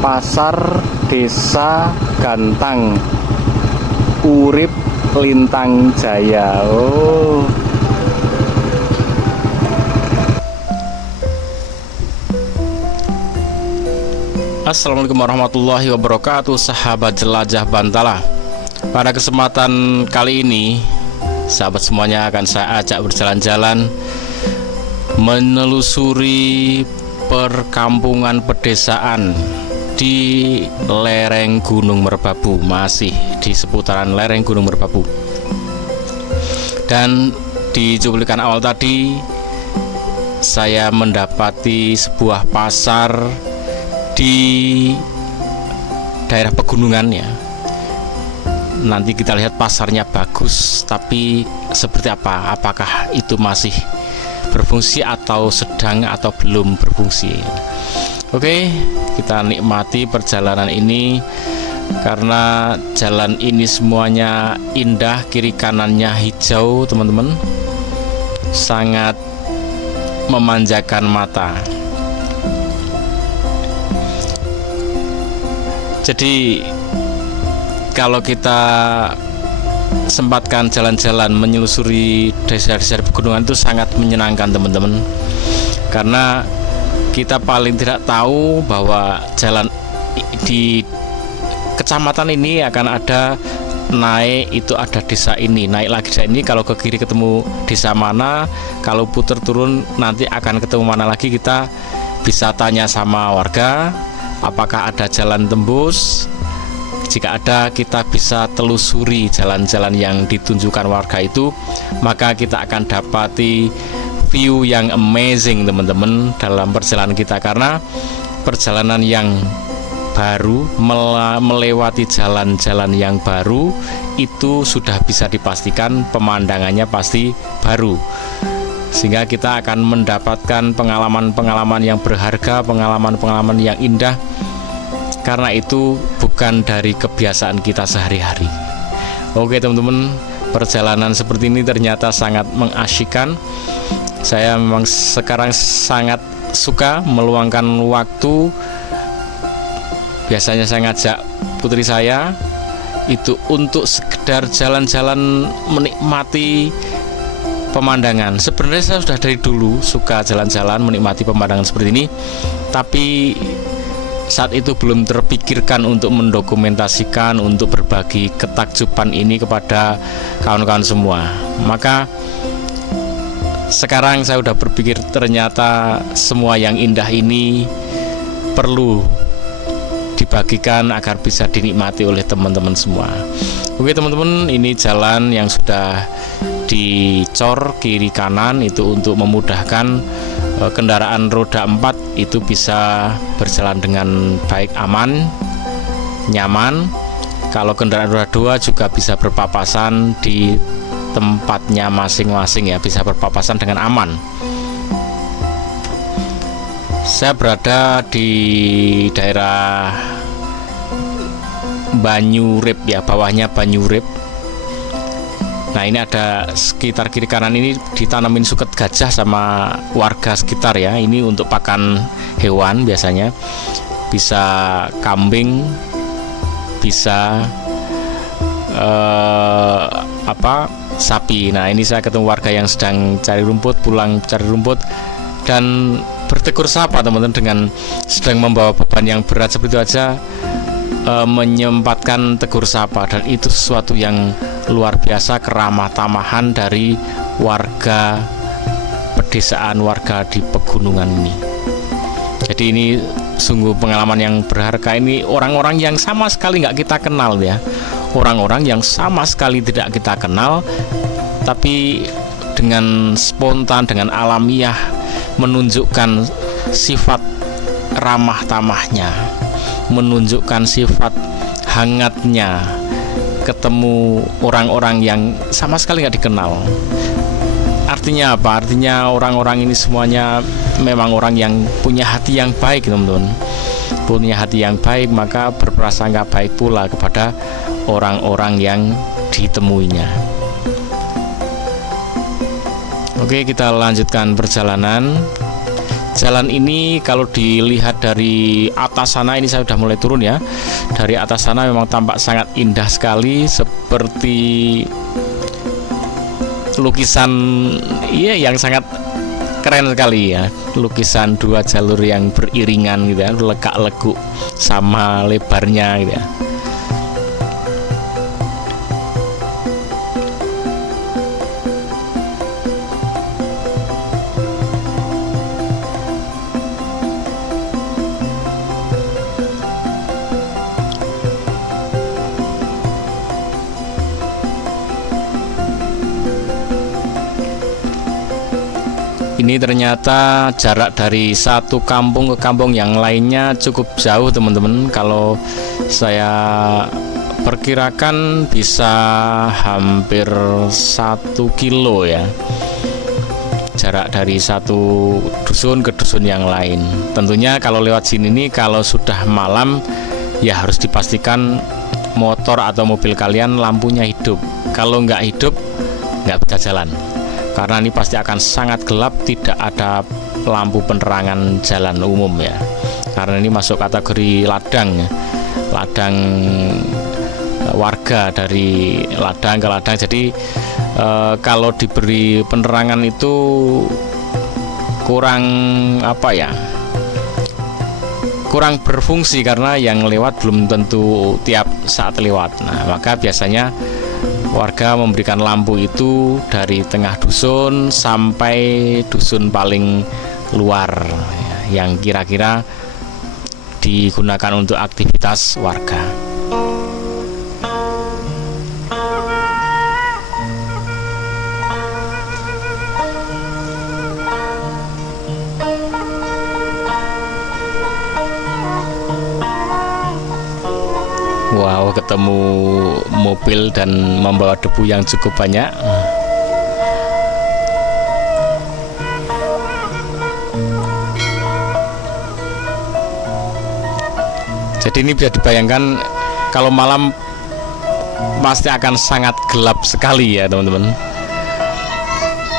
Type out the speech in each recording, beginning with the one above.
Pasar Desa Gantang, Urip Lintang Jaya. Oh. Assalamualaikum warahmatullahi wabarakatuh, sahabat jelajah Bantala. Pada kesempatan kali ini, sahabat semuanya, akan saya ajak berjalan-jalan menelusuri perkampungan pedesaan di lereng Gunung Merbabu, masih di seputaran lereng Gunung Merbabu. Dan di cuplikan awal tadi, saya mendapati sebuah pasar di daerah pegunungannya. Nanti kita lihat pasarnya bagus, tapi seperti apa? Apakah itu masih berfungsi atau sedang atau belum berfungsi? Oke, kita nikmati perjalanan ini karena jalan ini semuanya indah, kiri kanannya hijau, teman-teman. Sangat memanjakan mata. Jadi kalau kita sempatkan jalan-jalan menyusuri desa-desa pegunungan itu sangat menyenangkan, teman-teman. Karena kita paling tidak tahu bahwa jalan di kecamatan ini akan ada naik, itu ada desa ini, naik lagi desa ini, kalau ke kiri ketemu desa mana, kalau putar turun nanti akan ketemu mana lagi. Kita bisa tanya sama warga apakah ada jalan tembus. Jika ada, kita bisa telusuri jalan-jalan yang ditunjukkan warga itu, maka kita akan dapati view yang amazing, teman-teman, dalam perjalanan kita. Karena perjalanan yang baru, melewati jalan-jalan yang baru, itu sudah bisa dipastikan pemandangannya pasti baru, sehingga kita akan mendapatkan pengalaman-pengalaman yang berharga, pengalaman-pengalaman yang indah. Karena itu bukan dari kebiasaan kita sehari-hari. Oke, teman-teman, perjalanan seperti ini ternyata sangat mengasyikkan. Saya memang sekarang sangat suka meluangkan waktu. Biasanya saya ngajak putri saya itu untuk sekedar jalan-jalan menikmati pemandangan. Sebenarnya saya sudah dari dulu suka jalan-jalan menikmati pemandangan seperti ini, tapi saat itu belum terpikirkan untuk mendokumentasikan, untuk berbagi ketakjuban ini kepada kawan-kawan semua. Maka sekarang saya sudah berpikir ternyata semua yang indah ini perlu dibagikan agar bisa dinikmati oleh teman-teman semua. Oke, teman-teman, ini jalan yang sudah dicor kiri kanan itu untuk memudahkan kendaraan roda 4 itu bisa berjalan dengan baik, aman, nyaman. Kalau kendaraan roda 2 juga bisa berpapasan di tempatnya masing-masing, ya, bisa berpapasan dengan aman. Saya berada di daerah Banyurip, ya, bawahnya Banyurip. Nah, ini ada sekitar kiri kanan ini ditanamin suket gajah sama warga sekitar, ya. Ini untuk pakan hewan, biasanya bisa kambing, bisa sapi. Nah, ini saya ketemu warga yang sedang cari rumput, pulang cari rumput dan bertegur sapa, teman-teman, dengan sedang membawa beban yang berat seperti itu aja menyempatkan tegur sapa, dan itu sesuatu yang luar biasa, keramah tamahan dari warga pedesaan, warga di pegunungan ini. Jadi ini sungguh pengalaman yang berharga. Ini orang-orang yang sama sekali nggak kita kenal, ya, orang-orang yang sama sekali tidak kita kenal, tapi dengan spontan, dengan alamiah menunjukkan sifat ramah tamahnya, menunjukkan sifat hangatnya ketemu orang-orang yang sama sekali nggak dikenal. Artinya apa? Artinya orang-orang ini semuanya memang orang yang punya hati yang baik, teman-teman. Punya hati yang baik, maka berprasangka baik pula kepada orang-orang yang ditemuinya. Oke, kita lanjutkan perjalanan. Jalan ini kalau dilihat dari atas sana, ini saya sudah mulai turun ya. Dari atas sana memang tampak sangat indah sekali, seperti lukisan yang sangat keren sekali ya. Lukisan dua jalur yang beriringan gitu ya, lekak-lekuk sama lebarnya gitu ya. Ini ternyata jarak dari satu kampung ke kampung yang lainnya cukup jauh teman-teman. Kalau saya perkirakan bisa hampir 1 kilo ya, jarak dari satu dusun ke dusun yang lain. Tentunya kalau lewat sini nih, kalau sudah malam ya harus dipastikan motor atau mobil kalian lampunya hidup. Kalau nggak hidup nggak bisa jalan, karena ini pasti akan sangat gelap, tidak ada lampu penerangan jalan umum ya. Karena ini masuk kategori ladang ya. Ladang warga, dari ladang ke ladang. Jadi kalau diberi penerangan itu kurang kurang berfungsi, karena yang lewat belum tentu tiap saat lewat. Nah, maka biasanya warga memberikan lampu itu dari tengah dusun sampai dusun paling luar yang kira-kira digunakan untuk aktivitas warga. Wow, ketemu mobil dan membawa debu yang cukup banyak. Jadi ini bisa dibayangkan kalau malam pasti akan sangat gelap sekali ya teman-teman.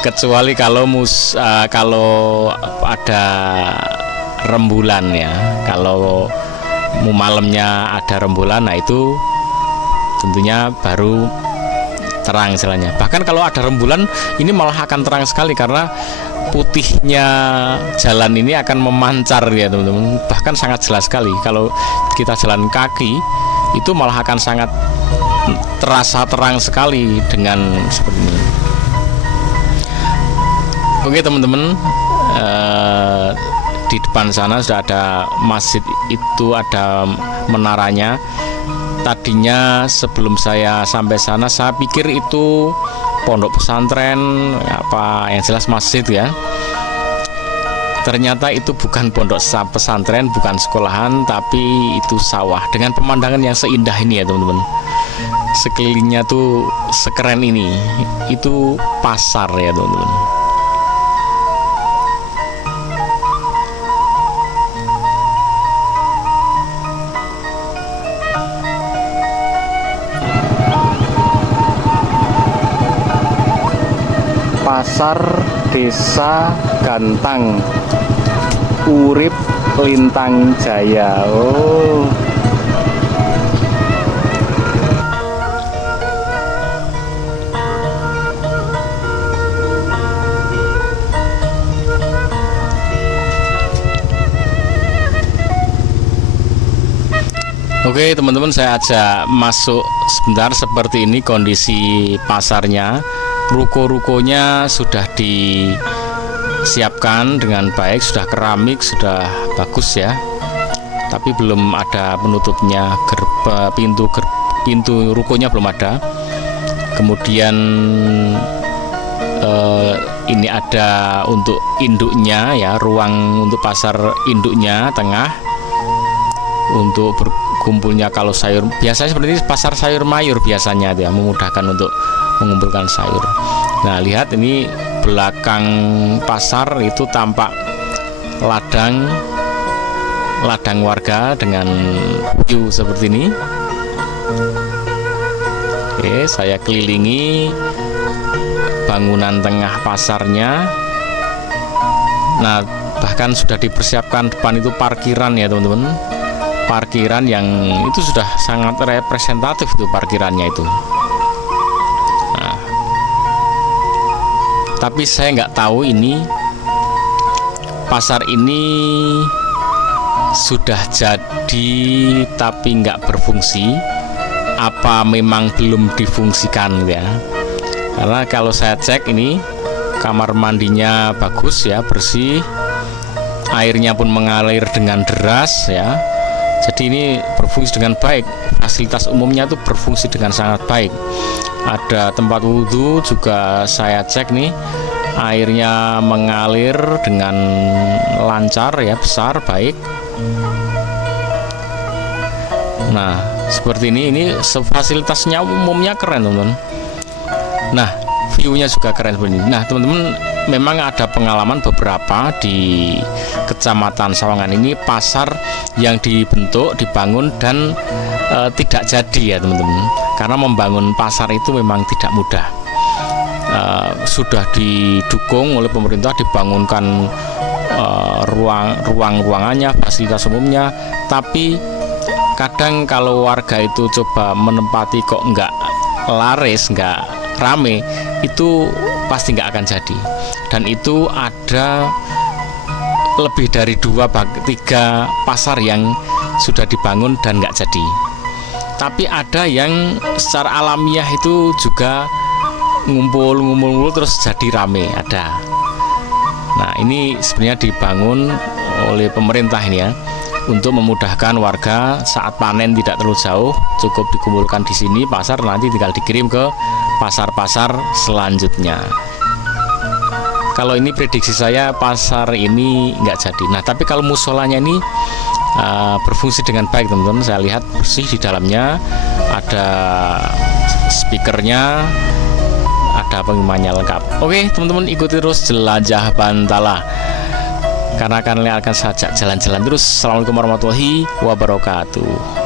Kecuali kalau ada rembulan ya. Kalau malamnya ada rembulan, nah itu tentunya baru terang jalannya. Bahkan kalau ada rembulan ini malah akan terang sekali, karena putihnya jalan ini akan memancar ya teman-teman. Bahkan sangat jelas sekali. Kalau kita jalan kaki itu malah akan sangat terasa terang sekali dengan seperti ini. Oke teman-teman, di depan sana sudah ada masjid, itu ada menaranya. Tadinya sebelum saya sampai sana saya pikir itu pondok pesantren, yang jelas masjid ya. Ternyata itu bukan pondok pesantren, bukan sekolahan, tapi itu sawah dengan pemandangan yang seindah ini ya teman-teman. Sekelilingnya tuh sekeren ini. Itu pasar ya teman-teman. Pasar Desa Gantang, Urip Lintang Jaya. Oke teman-teman, saya ajak masuk sebentar. Seperti ini kondisi pasarnya. Ruko-rukonya sudah disiapkan dengan baik, sudah keramik, sudah bagus ya. Tapi belum ada penutupnya, pintu rukonya belum ada. Kemudian ini ada untuk induknya ya, ruang untuk pasar induknya tengah, untuk berkumpulnya kalau sayur. Biasanya seperti ini pasar sayur mayur biasanya ya, memudahkan untuk mengumpulkan sayur. Nah lihat ini belakang pasar itu tampak ladang warga dengan view seperti ini. Oke, saya kelilingi bangunan tengah pasarnya. Nah bahkan sudah dipersiapkan depan itu parkiran ya teman-teman, parkiran yang itu sudah sangat representatif itu parkirannya itu. Nah, tapi saya nggak tahu ini pasar ini sudah jadi tapi nggak berfungsi, apa memang belum difungsikan ya. Karena kalau saya cek ini kamar mandinya bagus ya, bersih, airnya pun mengalir dengan deras ya. Jadi ini berfungsi dengan baik, fasilitas umumnya itu berfungsi dengan sangat baik. Ada tempat wudhu juga saya cek nih, airnya mengalir dengan lancar ya, besar, baik. Nah seperti ini fasilitasnya umumnya keren teman-teman. Nah view-nya juga keren seperti ini. Nah teman-teman, memang ada pengalaman beberapa di Kecamatan Sawangan ini pasar yang dibangun dan tidak jadi ya teman-teman. Karena membangun pasar itu memang tidak mudah. Sudah didukung oleh pemerintah, dibangunkan ruang-ruangannya, fasilitas umumnya, tapi kadang kalau warga itu coba menempati kok nggak laris, nggak rame, itu pasti nggak akan jadi. Dan itu ada lebih dari 2-3 pasar yang sudah dibangun dan nggak jadi. Tapi ada yang secara alamiah itu juga ngumpul terus jadi rame, ada. Nah ini sebenarnya dibangun oleh pemerintah ini ya, untuk memudahkan warga saat panen tidak terlalu jauh, cukup dikumpulkan di sini pasar, nanti tinggal dikirim ke pasar-pasar selanjutnya. Kalau ini prediksi saya pasar ini nggak jadi. Nah tapi kalau musolanya ini berfungsi dengan baik teman-teman, saya lihat bersih di dalamnya, ada speakernya, ada pengumumannya lengkap. Oke teman-teman, ikuti terus Jelajah Bantala karena kalian akan sajak jalan-jalan terus. Assalamualaikum warahmatullahi wabarakatuh.